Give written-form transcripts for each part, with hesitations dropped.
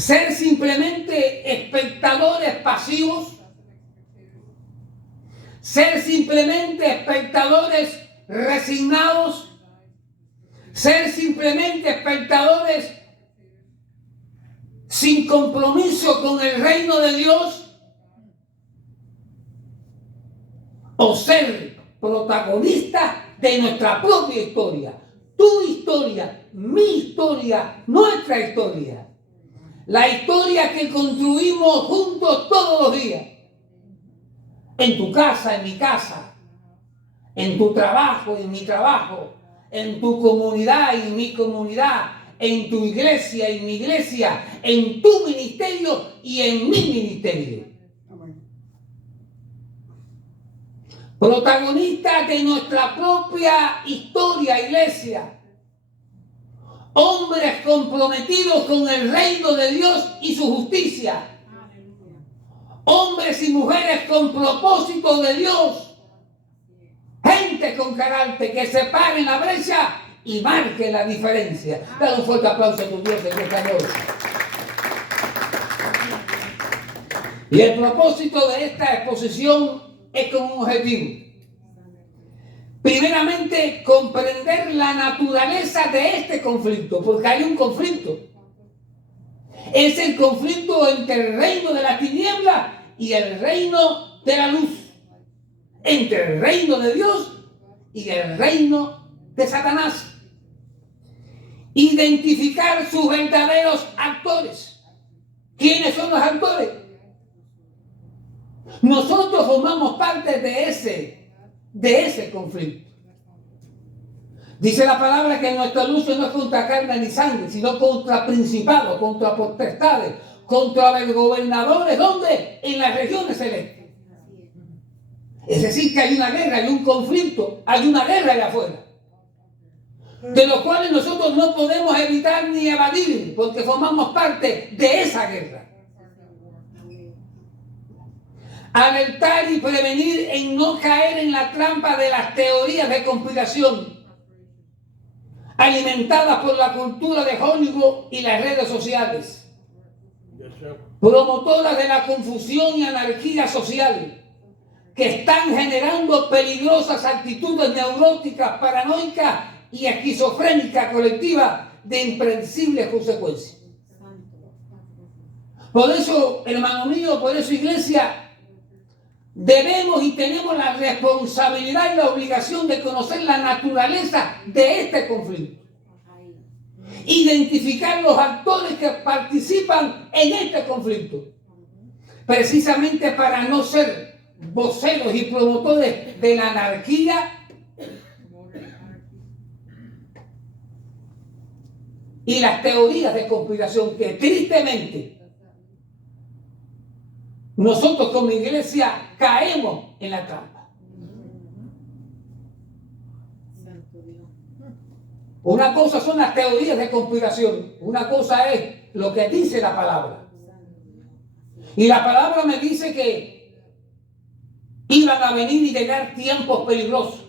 ser simplemente espectadores pasivos, ser simplemente espectadores resignados, ser simplemente espectadores sin compromiso con el reino de Dios, o ser protagonistas de nuestra propia historia, tu historia, mi historia, nuestra historia, la historia que construimos juntos todos los días, en tu casa, en mi casa, en tu trabajo, en mi trabajo, en tu comunidad y en mi comunidad, en tu iglesia y mi iglesia, en tu ministerio y en mi ministerio. Protagonistas de nuestra propia historia, iglesia. Hombres comprometidos con el reino de Dios y su justicia. Hombres y mujeres con propósito de Dios. Gente con carácter que se pare en la brecha y marque la diferencia. Dale un fuerte aplauso a tu Dios en esta noche. Y el propósito de esta exposición es con un objetivo. Primeramente, comprender la naturaleza de este conflicto, porque hay un conflicto. Es el conflicto entre el reino de la tiniebla y el reino de la luz. Entre el reino de Dios y el reino de Satanás. Identificar sus verdaderos actores. ¿Quiénes son los actores? Nosotros formamos parte de ese conflicto. Dice la palabra que nuestra lucha no es contra carne ni sangre, sino contra principados, contra potestades, contra gobernadores. ¿Dónde? En las regiones celestes. Es decir, que hay una guerra, hay un conflicto, hay una guerra allá afuera, de los cuales nosotros no podemos evitar ni evadir, porque formamos parte de esa guerra. Alertar y prevenir en no caer en la trampa de las teorías de conspiración alimentadas por la cultura de Hollywood y las redes sociales, promotoras de la confusión y anarquía social, que están generando peligrosas actitudes neuróticas, paranoicas y esquizofrénicas colectivas de impredecibles consecuencias. Por eso, hermano mío, por eso, iglesia, debemos y tenemos la responsabilidad y la obligación de conocer la naturaleza de este conflicto. Identificar los actores que participan en este conflicto. Precisamente para no ser voceros y promotores de la anarquía y las teorías de conspiración que tristemente nosotros como iglesia caemos en la trampa. Una cosa son las teorías de conspiración, una cosa es lo que dice la palabra. Y la palabra me dice que iban a venir y llegar tiempos peligrosos.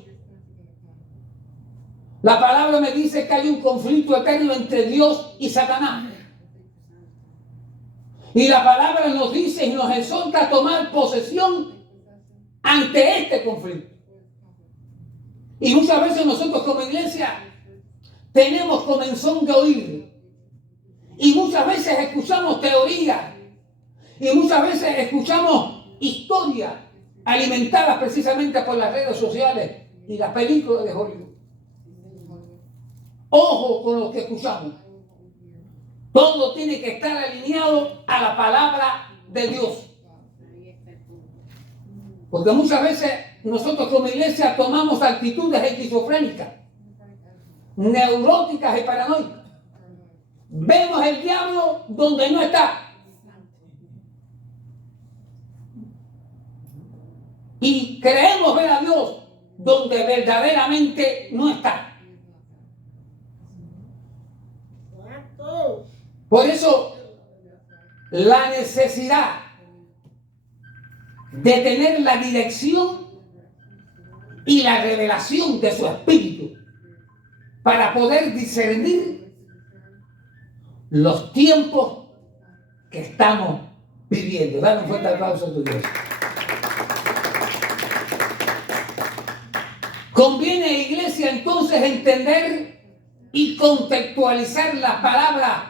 La palabra me dice que hay un conflicto eterno entre Dios y Satanás. Y la palabra nos dice y nos exhorta a tomar posesión ante este conflicto. Y muchas veces nosotros como iglesia tenemos comezón de oír. Y muchas veces escuchamos teorías. Y muchas veces escuchamos historias alimentadas precisamente por las redes sociales y las películas de Hollywood. Ojo con lo que escuchamos. Todo tiene que estar alineado a la palabra de Dios. Porque muchas veces nosotros como iglesia tomamos actitudes esquizofrénicas, neuróticas y paranoicas. Vemos el diablo donde no está. Y creemos ver a Dios donde verdaderamente no está. Por eso, la necesidad de tener la dirección y la revelación de su espíritu para poder discernir los tiempos que estamos viviendo. Dale un fuerte aplauso a tu Dios. Conviene, iglesia, entonces entender y contextualizar las palabras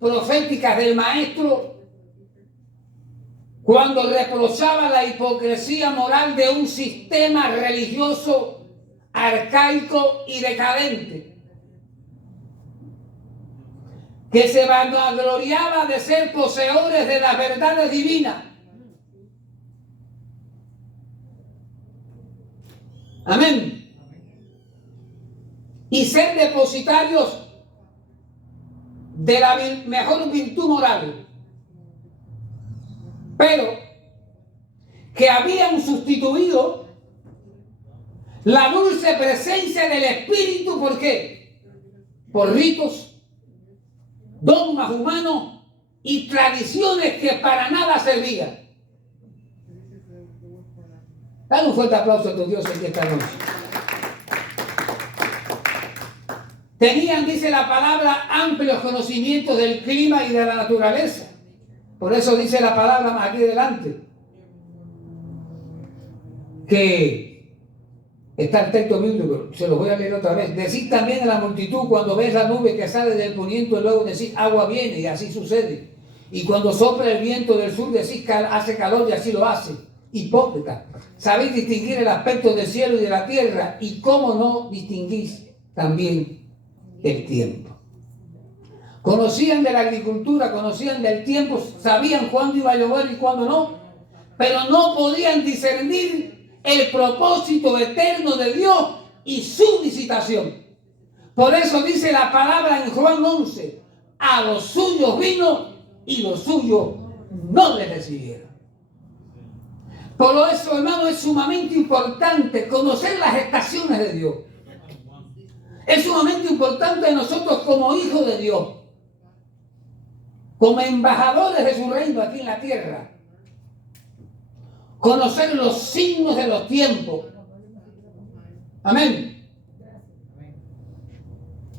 proféticas del Maestro cuando reprochaba la hipocresía moral de un sistema religioso arcaico y decadente, que se vanagloriaba de ser poseedores de las verdades divinas. Amén. Y ser depositarios de la mejor virtud moral, pero que habían sustituido la dulce presencia del Espíritu. ¿Por qué? Por ritos, dogmas humanos y tradiciones que para nada servían. Dale un fuerte aplauso a tu Dios en esta noche. Tenían, dice la palabra, amplios conocimientos del clima y de la naturaleza. Por eso dice la palabra más aquí adelante, que está el texto bíblico, se lo voy a leer otra vez. Decid también a la multitud cuando ves la nube que sale del poniente, y luego decís agua viene, y así sucede. Y cuando sopla el viento del sur, decís hace calor, y así lo hace. Hipócrita, sabéis distinguir el aspecto del cielo y de la tierra, y cómo no distinguís también el tiempo. Conocían de la agricultura, conocían del tiempo, sabían cuándo iba a llover y cuándo no, pero no podían discernir el propósito eterno de Dios y su visitación. Por eso dice la palabra en Juan 11, a los suyos vino y los suyos no le recibieron. Por eso, hermano, es sumamente importante conocer las estaciones de Dios. Es sumamente importante nosotros como hijos de Dios, como embajadores de su reino aquí en la tierra, conocer los signos de los tiempos. Amén.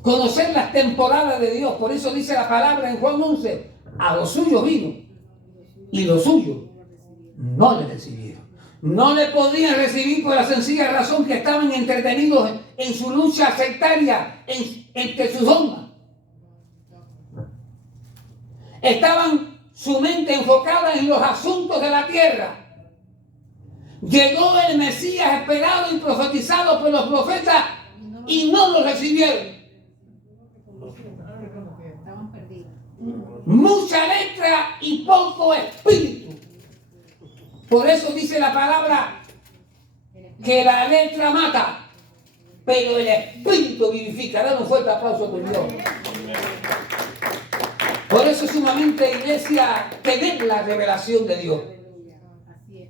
Conocer las temporadas de Dios. Por eso dice la palabra en Juan 11, a los suyos vino y los suyos no le recibieron. No le podían recibir por la sencilla razón que estaban entretenidos en su lucha sectaria entre sus dogmas. Estaban su mente enfocada en los asuntos de la tierra. Llegó el Mesías esperado y profetizado por los profetas y no lo recibieron. Mucha letra y poco espíritu. Por eso dice la palabra que la letra mata, pero el espíritu vivifica. Dale un fuerte aplauso a tu Dios. Por eso es sumamente, iglesia, tener la revelación de Dios. Así es,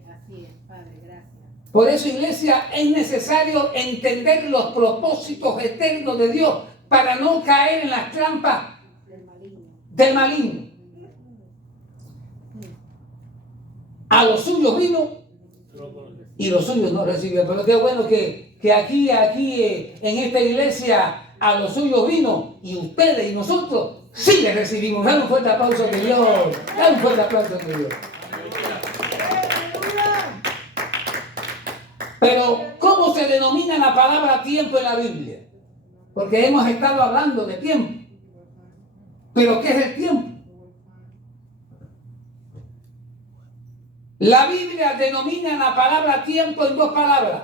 Padre, gracias. Por eso, iglesia, es necesario entender los propósitos eternos de Dios para no caer en las trampas del maligno. A los suyos vino y los suyos no recibieron. Pero qué bueno que aquí en esta iglesia a los suyos vino y ustedes y nosotros sí les recibimos. Dale un fuerte aplauso a Dios. Dale un fuerte aplauso a Dios. Pero ¿cómo se denomina la palabra tiempo en la Biblia? Porque hemos estado hablando de tiempo. ¿Pero qué es el tiempo? La Biblia denomina la palabra tiempo en dos palabras.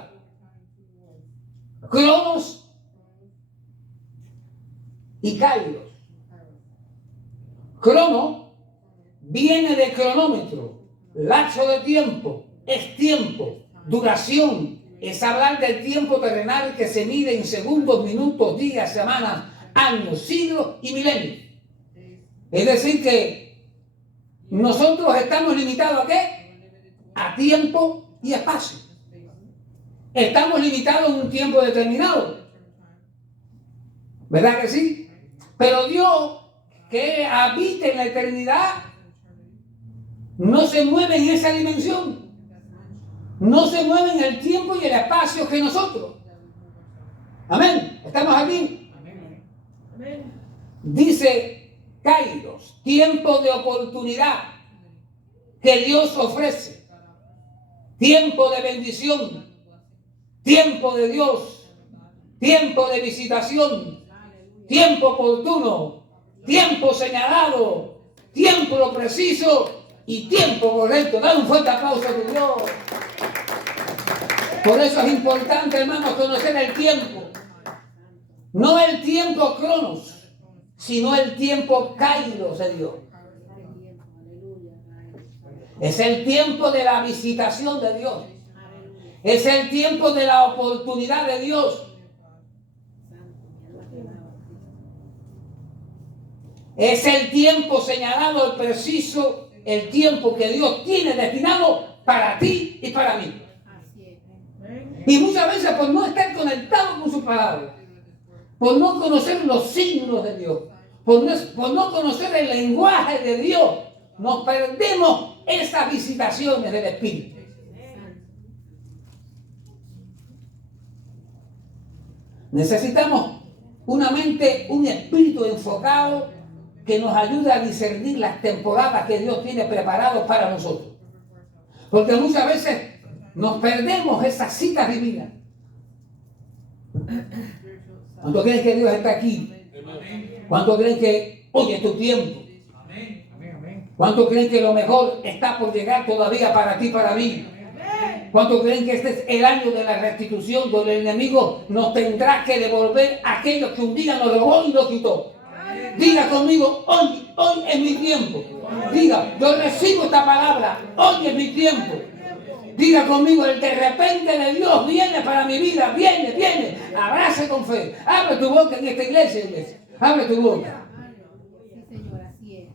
Cronos y kairos. Crono viene de cronómetro, lapso de tiempo, es tiempo, duración, es hablar del tiempo terrenal que se mide en segundos, minutos, días, semanas, años, siglos y milenios. Es decir que nosotros estamos limitados ¿a qué? A tiempo y espacio. Estamos limitados en un tiempo determinado. ¿Verdad que sí? Pero Dios, que habita en la eternidad, no se mueve en esa dimensión. No se mueve en el tiempo y el espacio que nosotros. Amén. ¿Estamos aquí? Amén. Dice Kairos, tiempo de oportunidad que Dios ofrece, tiempo de bendición, tiempo de Dios, tiempo de visitación, tiempo oportuno, tiempo señalado, tiempo preciso y tiempo correcto. Dale un fuerte aplauso a tu Dios. Por eso es importante, hermanos, conocer el tiempo. No el tiempo cronos, sino el tiempo kairos de Dios. Es el tiempo de la visitación de Dios. Es el tiempo de la oportunidad de Dios. Es el tiempo señalado, el preciso, el tiempo que Dios tiene destinado para ti y para mí. Y muchas veces por no estar conectado con su palabra, por no conocer los signos de Dios, por no conocer el lenguaje de Dios, nos perdemos esas visitaciones del Espíritu. Necesitamos una mente, un espíritu enfocado que nos ayude a discernir las temporadas que Dios tiene preparadas para nosotros. Porque muchas veces nos perdemos esas citas divinas. ¿Cuánto creen que Dios está aquí? ¿Cuánto creen que hoy es tu tiempo? ¿Cuánto creen que lo mejor está por llegar todavía para ti, para mí? ¿Cuánto creen que este es el año de la restitución, donde el enemigo nos tendrá que devolver aquello que un día nos robó y nos quitó? Diga conmigo, hoy es mi tiempo. Diga, yo recibo esta palabra, hoy es mi tiempo. Diga conmigo, el de repente de Dios viene para mi vida, viene. Abrace con fe. Abre tu boca en esta iglesia. Abre tu boca. Sí, Señor, así es.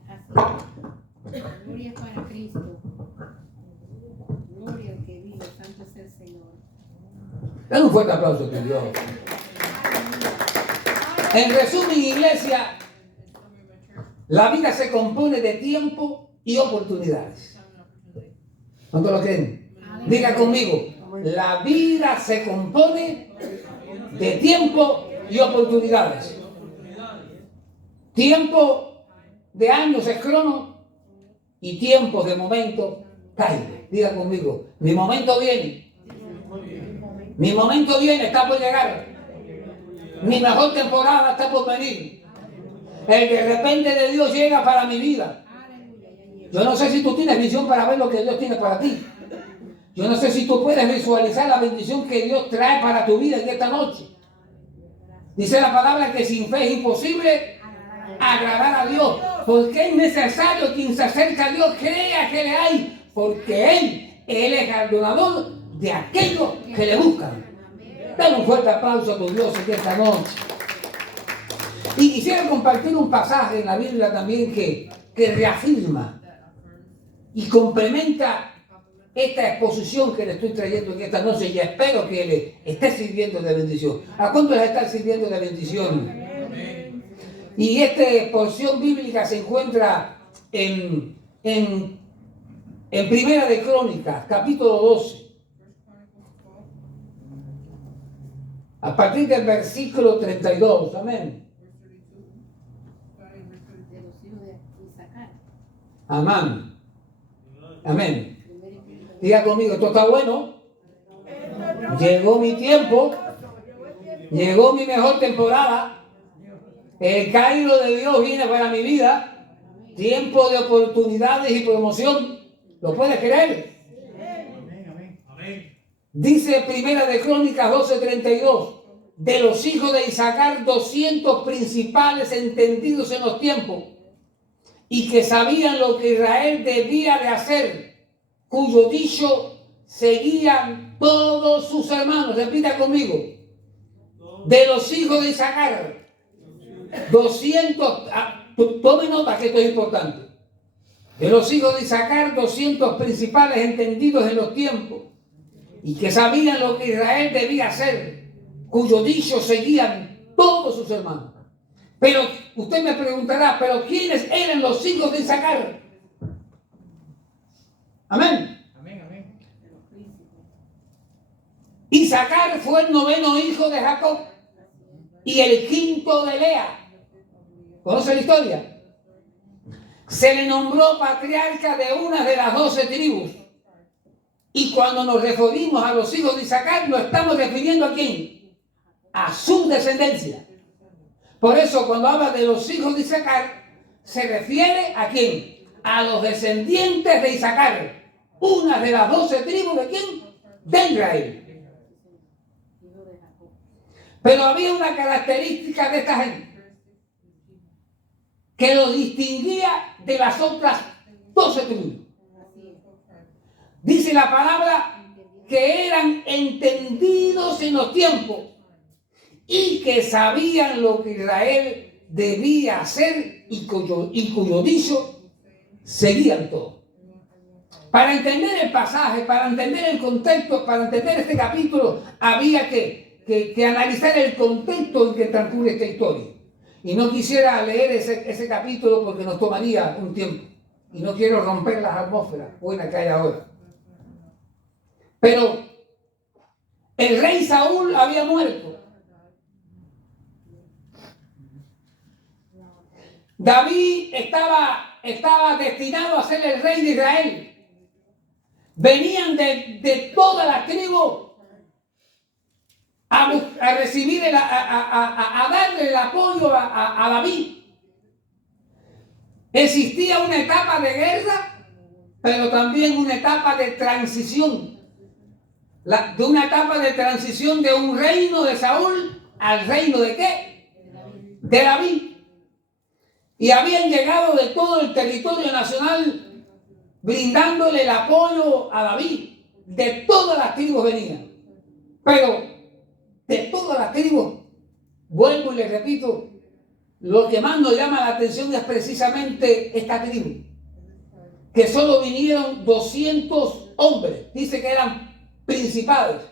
Gloria para Cristo. Gloria al que vive, santo es el Señor. Dale un fuerte aplauso a tu Dios. En resumen, iglesia, la vida se compone de tiempo y oportunidades. ¿Cuánto lo creen? Diga conmigo, la vida se compone de tiempo y oportunidades. Tiempo de años es crono y tiempo de momento cae. Diga conmigo, mi momento viene. Mi momento viene, está por llegar. Mi mejor temporada está por venir. El de repente de Dios llega para mi vida. Yo no sé si tú tienes visión para ver lo que Dios tiene para ti. Yo no sé si tú puedes visualizar la bendición que Dios trae para tu vida en esta noche. Dice la palabra que sin fe es imposible agradar a Dios. Porque es necesario que quien se acerca a Dios crea que le hay. Porque Él es galardonador de aquellos que le buscan. Dale un fuerte aplauso a tu Dios en esta noche. Y quisiera compartir un pasaje en la Biblia también que reafirma y complementa esta exposición que le estoy trayendo en esta noche, y espero que le esté sirviendo de bendición. ¿A cuánto les está sirviendo de bendición? Y esta porción bíblica se encuentra en Primera de Crónicas, capítulo 12. A partir del versículo 32. Amén. De los hijos de Isaacar. Amén. Amén. Diga conmigo, esto está bueno. Llegó mi tiempo. Llegó mi mejor temporada. El Cairo de Dios viene para mi vida. Tiempo de oportunidades y promoción. ¿Lo puedes creer? Dice Primera de Crónicas 12:32. De los hijos de Isaacar, 200 principales entendidos en los tiempos y que sabían lo que Israel debía de hacer, cuyo dicho seguían todos sus hermanos. Repita conmigo. De los hijos de Isaacar, 200, tome nota que esto es importante. De los hijos de Isaacar, 200 principales entendidos en los tiempos y que sabían lo que Israel debía hacer, cuyo dicho seguían todos sus hermanos. Pero usted me preguntará, ¿pero quiénes eran los hijos de Isaacar? Amén. Isaacar fue el noveno hijo de Jacob y el quinto de Lea. ¿Conoce la historia? se le nombró patriarca de una de las 12 tribus. Y cuando nos referimos a los hijos de Isaacar, nos estamos refiriendo ¿a quién? A su descendencia. Por eso, cuando habla de los hijos de Isaacar, se refiere ¿a quién? A los descendientes de Isaacar. Una de las 12 tribus ¿de quién? De Israel. Pero había una característica de esta gente que lo distinguía de las otras 12 tribus. Dice la palabra que eran entendidos en los tiempos y que sabían lo que Israel debía hacer y cuyo dicho seguían todo. Para entender el pasaje, para entender el contexto, para entender este capítulo, había que analizar el contexto en que transcurre esta historia. Y no quisiera leer ese capítulo porque nos tomaría un tiempo. Y no quiero romper las atmósferas buenas que hay ahora. Pero el rey Saúl había muerto. David estaba destinado a ser el rey de Israel. Venían de todas las tribus a recibir, a darle el apoyo a David. Existía una etapa de guerra, pero también una etapa de transición. De una etapa de transición de un reino de Saúl al reino ¿de qué? De David. Y habían llegado de todo el territorio nacional brindándole el apoyo a David. De todas las tribus venían. Pero de todas las tribus, vuelvo y les repito, lo que más nos llama la atención es precisamente esta tribu. Que solo vinieron 200 hombres. Dice que eran principales,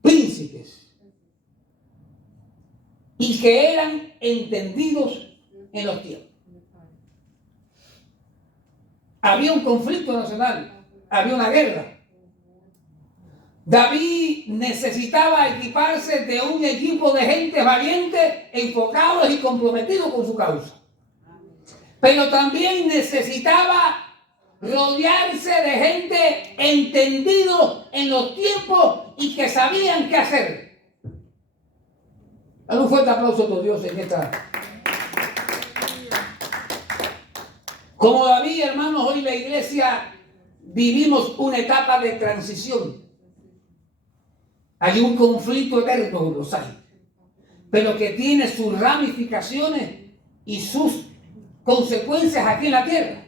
príncipes, y que eran entendidos en los tiempos. Había un conflicto nacional, había una guerra. David necesitaba equiparse de un equipo de gente valiente, enfocados y comprometidos con su causa. Pero también necesitaba rodearse de gente entendidos en los tiempos y que sabían qué hacer. Dale un fuerte aplauso a tu Dios en esta. Como David, hermanos, hoy la iglesia vivimos una etapa de transición. Hay un conflicto eterno, los hay, pero que tiene sus ramificaciones y sus consecuencias aquí en la tierra.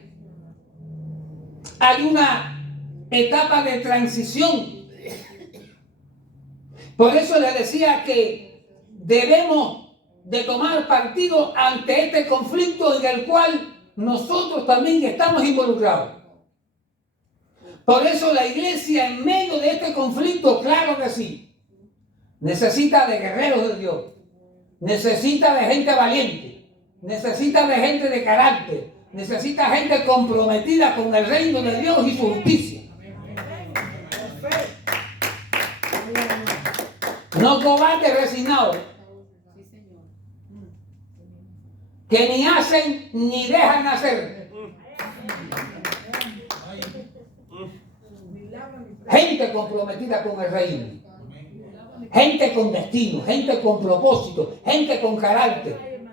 Hay una etapa de transición. Por eso les decía que debemos de tomar partido ante este conflicto en el cual nosotros también estamos involucrados. Por eso la iglesia en medio de este conflicto, claro que sí, necesita de guerreros de Dios, necesita de gente valiente, necesita de gente de carácter, necesita gente comprometida con el reino de Dios y su justicia. No cobardes resignados, que ni hacen ni dejan hacer. Gente comprometida con el reino, gente con destino, gente con propósito, gente con carácter.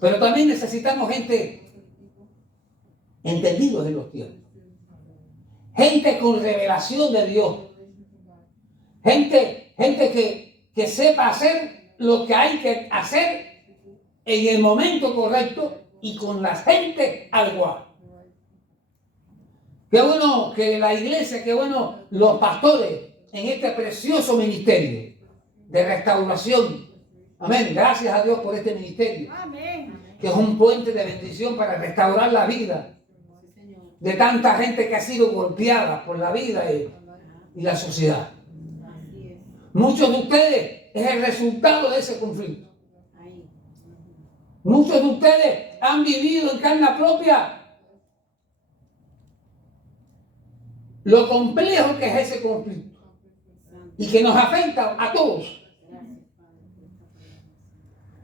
Pero también necesitamos gente entendidos en los tiempos, gente con revelación de Dios, gente que sepa hacer lo que hay que hacer en el momento correcto y con la gente adecuada. Qué bueno que la iglesia, qué bueno los pastores en este precioso ministerio de restauración. Amén. Gracias a Dios por este ministerio. Amén. Que es un puente de bendición para restaurar la vida de tanta gente que ha sido golpeada por la vida y la sociedad. Muchos de ustedes es el resultado de ese conflicto. Muchos de ustedes han vivido en carne propia lo complejo que es ese conflicto y que nos afecta a todos.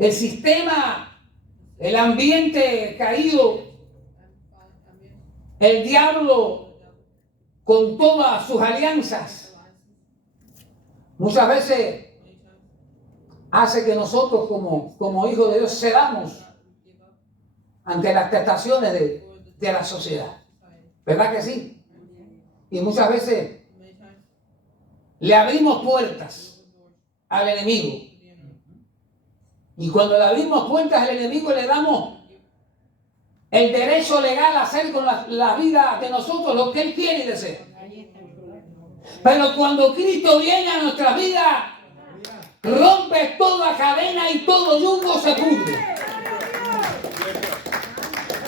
el sistema, el ambiente caído, el diablo con todas sus alianzas, muchas veces hace que nosotros como hijos de Dios cedamos ante las tentaciones de la sociedad. ¿Verdad que sí? Y muchas veces le abrimos puertas al enemigo. Y cuando le abrimos puertas al enemigo le damos el derecho legal a hacer con la vida de nosotros lo que Él quiere y desea. Pero cuando Cristo viene a nuestra vida, rompe toda cadena y todo yugo se pudre.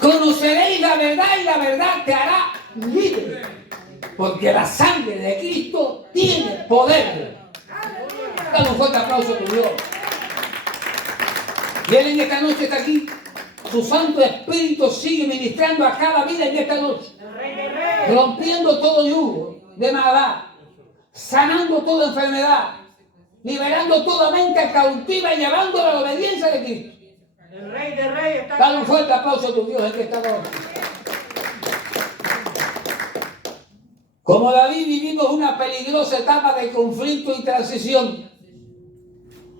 Conoceréis la verdad y la verdad te hará libre. Porque la sangre de Cristo tiene poder. Dale un fuerte aplauso a tu Dios. Y Él en esta noche está aquí. Su Santo Espíritu sigue ministrando a cada vida en esta noche. Rompiendo todo yugo de maldad. Sanando toda enfermedad. Liberando toda mente cautiva y llevándola a la obediencia de Cristo. El Rey de Reyes está. Dale un fuerte aplauso a tu Dios en esta noche. Como David vivimos una peligrosa etapa de conflicto y transición.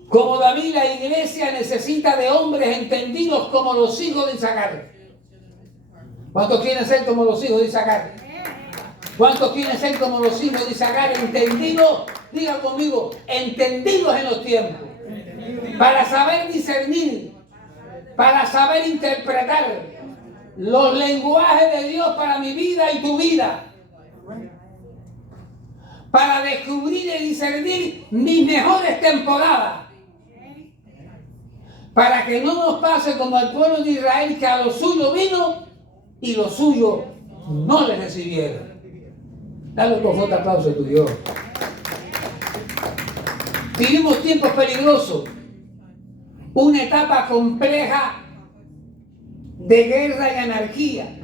Como David, la iglesia necesita de hombres entendidos como los hijos de Isaacar. ¿Cuántos quieren ser como los hijos de Isaacar? ¿Cuántos quieren ser como los hijos de Isaacar? Entendidos, diga conmigo, entendidos en los tiempos. Para saber discernir, para saber interpretar los lenguajes de Dios para mi vida y tu vida. Para descubrir y discernir mis mejores temporadas. Para que no nos pase como al pueblo de Israel, que a lo suyo vino y lo suyo no le recibieron. Dale un fuerte aplauso a tu Dios. Vivimos tiempos peligrosos, una etapa compleja de guerra y anarquía.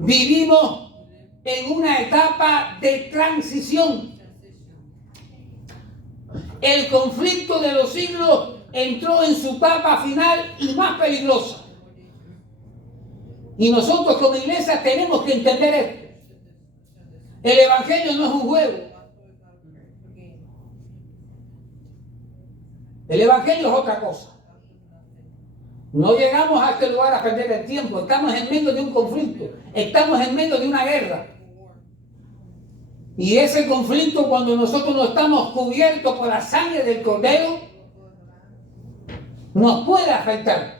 Vivimos en una etapa de transición. El conflicto de los siglos entró en su etapa final y más peligrosa. Y nosotros como iglesia tenemos que entender esto. El evangelio no es un juego. El evangelio es otra cosa. No llegamos a este lugar a perder el tiempo. Estamos en medio de un conflicto. Estamos en medio de una guerra. Y ese conflicto, cuando nosotros no estamos cubiertos por la sangre del Cordero, nos puede afectar.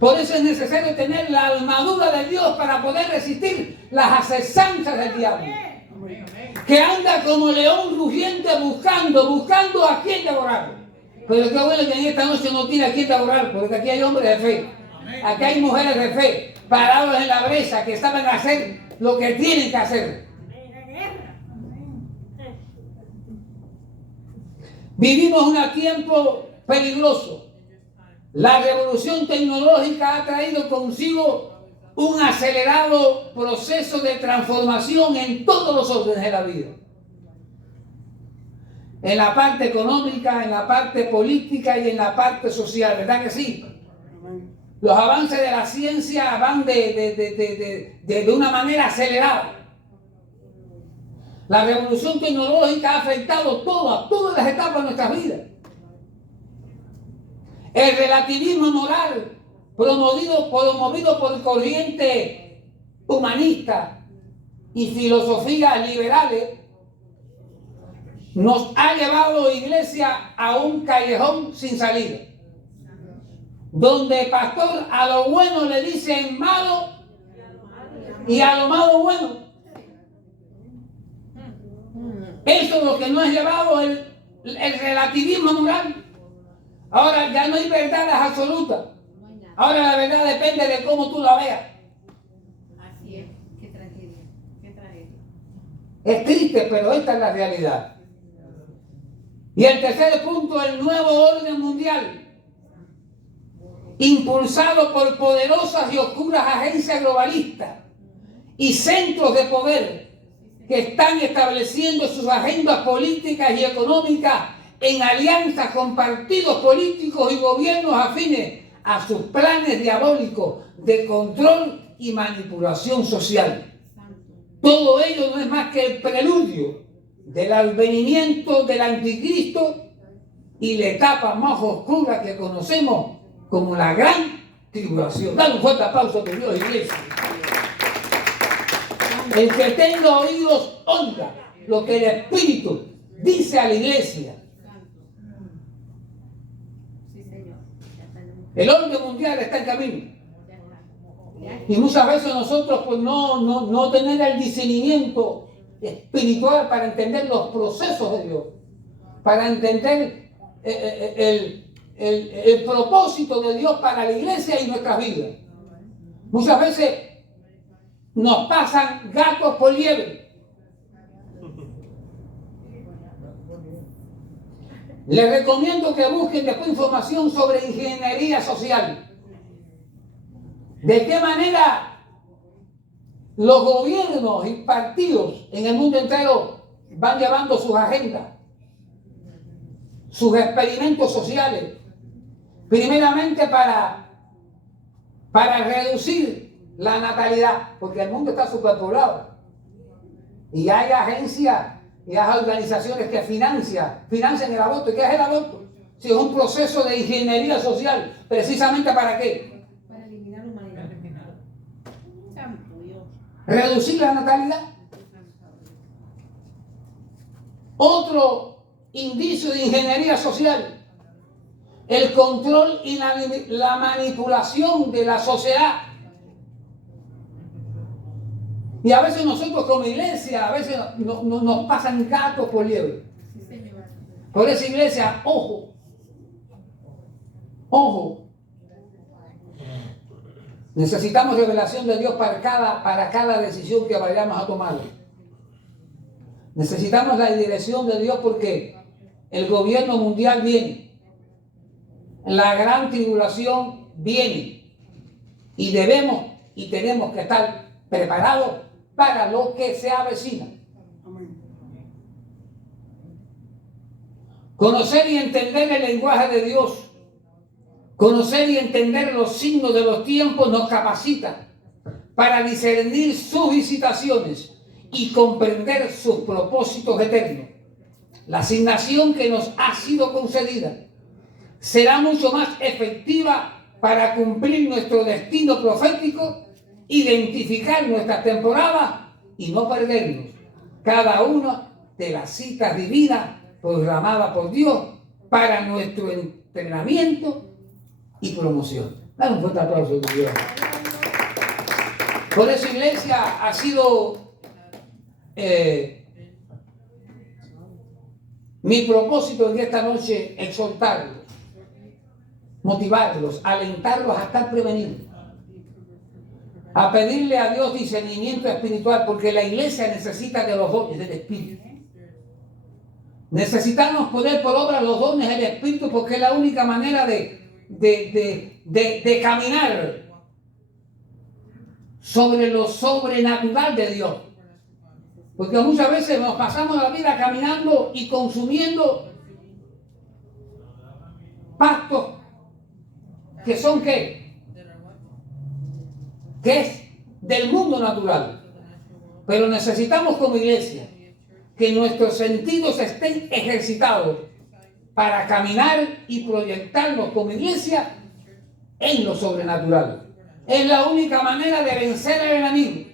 Por eso es necesario tener la armadura de Dios para poder resistir las asechanzas del diablo, que anda como león rugiente buscando a quien devorar. Pero qué bueno que en esta noche no tiene a quien devorar, porque aquí hay hombres de fe, aquí hay mujeres de fe, parados en la brecha, que saben hacer lo que tienen que hacer. Vivimos un tiempo peligroso. La revolución tecnológica ha traído consigo un acelerado proceso de transformación en todos los órdenes de la vida. En la parte económica, en la parte política y en la parte social, ¿verdad que sí? Los avances de la ciencia van de una manera acelerada. La revolución tecnológica ha afectado todas las etapas de nuestras vidas. El relativismo moral promovido por corrientes humanistas y filosofías liberales nos ha llevado, iglesia, a un callejón sin salida, donde el pastor a lo bueno le dice malo y a lo malo bueno. Eso es lo que nos ha llevado el relativismo moral. Ahora ya no hay verdades absolutas. Ahora la verdad depende de cómo tú la veas. Así es. Qué tragedia. Qué tragedia. Es triste, pero esta es la realidad. Y el tercer punto, el nuevo orden mundial, impulsado por poderosas y oscuras agencias globalistas y centros de poder que están estableciendo sus agendas políticas y económicas en alianza con partidos políticos y gobiernos afines a sus planes diabólicos de control y manipulación social. Todo ello no es más que el preludio del advenimiento del anticristo y la etapa más oscura que conocemos como la gran tribulación. Dale un fuerte aplauso a tu Dios, iglesia. El que tenga oídos, oiga lo que el Espíritu dice a la iglesia. El orden mundial está en camino. Y muchas veces nosotros pues no tener el discernimiento espiritual para entender los procesos de Dios, para entender el propósito de Dios para la iglesia y nuestras vidas. Muchas veces nos pasan gatos por liebre. Les recomiendo que busquen después información sobre ingeniería social. De qué manera los gobiernos y partidos en el mundo entero van llevando sus agendas, sus experimentos sociales, primeramente para reducir la natalidad, porque el mundo está superpoblado. Y hay agencias y hay organizaciones que financian el aborto. ¿Y qué es el aborto? Si es un proceso de ingeniería social, ¿precisamente para qué? Para eliminar la humanidad. Santo Dios. Reducir la natalidad. Otro indicio de ingeniería social, el control y la manipulación de la sociedad. Y a veces nosotros como iglesia, a veces nos pasan gatos por liebre. Por esa iglesia, ojo, necesitamos revelación de Dios para cada decisión que vayamos a tomar. Necesitamos la dirección de Dios porque el gobierno mundial viene, la gran tribulación viene y debemos y tenemos que estar preparados para lo que se avecina. Conocer y entender el lenguaje de Dios, conocer y entender los signos de los tiempos nos capacita para discernir sus visitaciones y comprender sus propósitos eternos. La asignación que nos ha sido concedida será mucho más efectiva para cumplir nuestro destino profético, identificar nuestras temporadas y no perdernos cada una de las citas divinas programadas por Dios para nuestro entrenamiento y promoción. Dale un fuerte aplauso a Dios. Por eso, iglesia, ha sido mi propósito en esta noche exhortarlos, motivarlos, alentarlos a estar prevenidos, a pedirle a Dios discernimiento espiritual, porque la iglesia necesita de los dones del Espíritu. Necesitamos poner por obra los dones del Espíritu, porque es la única manera de caminar sobre lo sobrenatural de Dios. Porque muchas veces nos pasamos la vida caminando y consumiendo pastos que son ¿qué? Que es del mundo natural. Pero necesitamos como iglesia que nuestros sentidos estén ejercitados para caminar y proyectarnos como iglesia en lo sobrenatural. Es la única manera de vencer al enemigo.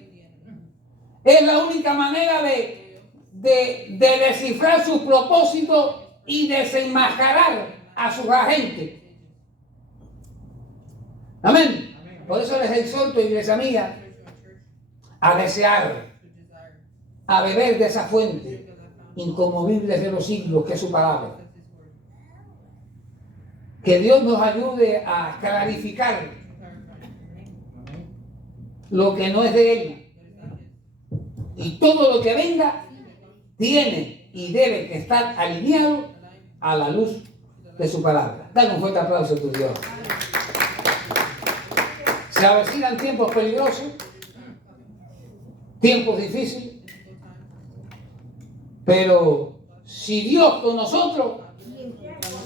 Es la única manera de descifrar sus propósitos y desenmascarar a sus agentes. Amén. Por eso les exhorto, iglesia mía, a desear, a beber de esa fuente inconmovible de los siglos que es su palabra. Que Dios nos ayude a clarificar lo que no es de Él. Y todo lo que venga tiene y debe que estar alineado a la luz de su palabra. Dale un fuerte aplauso a tu Dios. Se avecinan tiempos peligrosos, tiempos difíciles, pero si Dios con nosotros,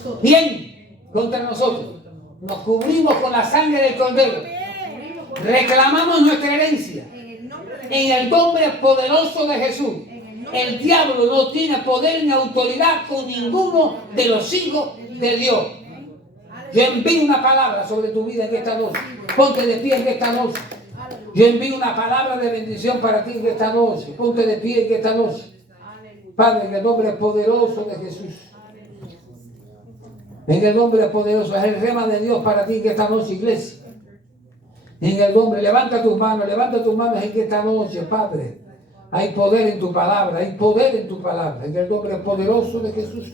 nosotros. ¿Quién contra nosotros? Nos cubrimos con la sangre del Cordero. Reclamamos nuestra herencia En el nombre de en el nombre poderoso de Jesús. El diablo no tiene poder ni autoridad con ninguno de los hijos de Dios. Yo envío una palabra sobre tu vida en esta noche. Ponte de pie en esta noche. Yo envío una palabra de bendición para ti en esta noche. Ponte de pie en esta noche. Padre, en el nombre poderoso de Jesús. En el nombre poderoso. Es el rema de Dios para ti en esta noche, iglesia. En el nombre, levanta tus manos en esta noche, Padre. Hay poder en tu palabra, hay poder en tu palabra. En el nombre poderoso de Jesús.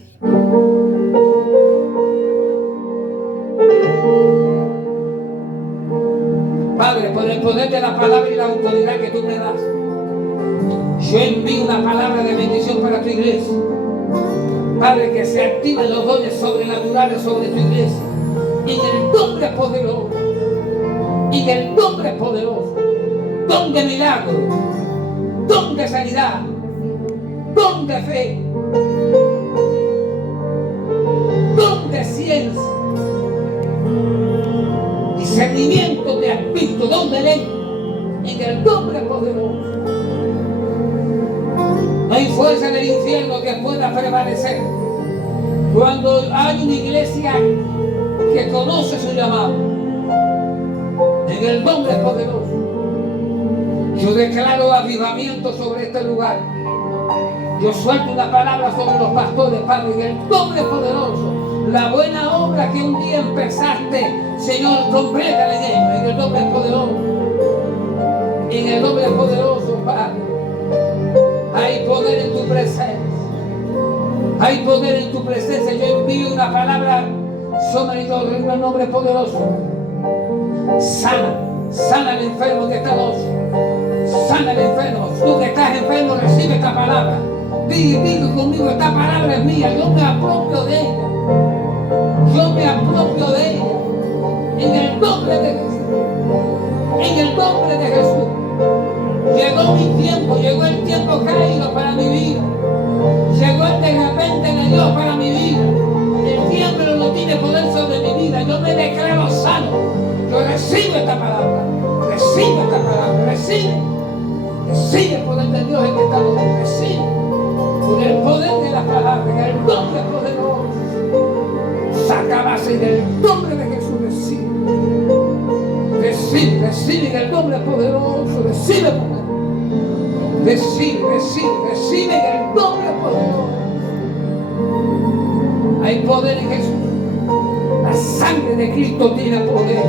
Padre, por el poder de la palabra y la autoridad que tú me das, yo envío una palabra de bendición para tu iglesia. Padre, que se activen los dones sobrenaturales sobre tu iglesia. En el nombre poderoso. En el nombre poderoso. Don de milagro. Don de sanidad. Don de fe. Don de ciencia. Discernimiento de espíritu. Don de ley. En el nombre poderoso. No hay fuerza del infierno que pueda prevalecer cuando hay una iglesia que conoce su llamado. En el nombre poderoso, yo declaro avivamiento sobre este lugar. Yo suelto una palabra sobre los pastores, Padre, en el nombre poderoso. La buena obra que un día empezaste, Señor, complétala en ellos, en el nombre poderoso. En el nombre poderoso, Padre. Hay poder en tu presencia. Hay poder en tu presencia. Yo envío una palabra sobre ellos en el nombre poderoso. Sana, sana al enfermo que está noche. Sana al enfermo. Tú que estás enfermo, recibe esta palabra. Digo conmigo, esta palabra es mía. Yo me apropio de ella. Yo me apropio de ella. En el nombre de Jesús. En el nombre de Jesús. Llegó mi tiempo, llegó el tiempo caído para mi vida. Llegó el de repente de Dios para mi vida. El tiempo no tiene poder sobre mi vida. Yo me declaro sano. Yo recibo esta palabra. Recibo esta palabra. Recibe. Recibe el poder de Dios en esta noche. Recibe. Por el poder de la palabra. En el nombre poderoso. Sacabase en el nombre de Jesús. Recibe. Recibe, recibe en el nombre poderoso. Recibe poder. Recibe en el nombre poderoso. Hay poder en Jesús. La sangre de Cristo tiene poder.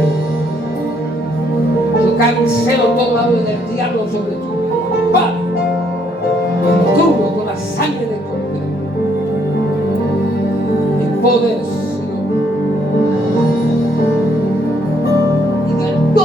Yo cancelo todo lado del diablo sobre tu vida. Padre, cubro con la sangre de Cristo. El poder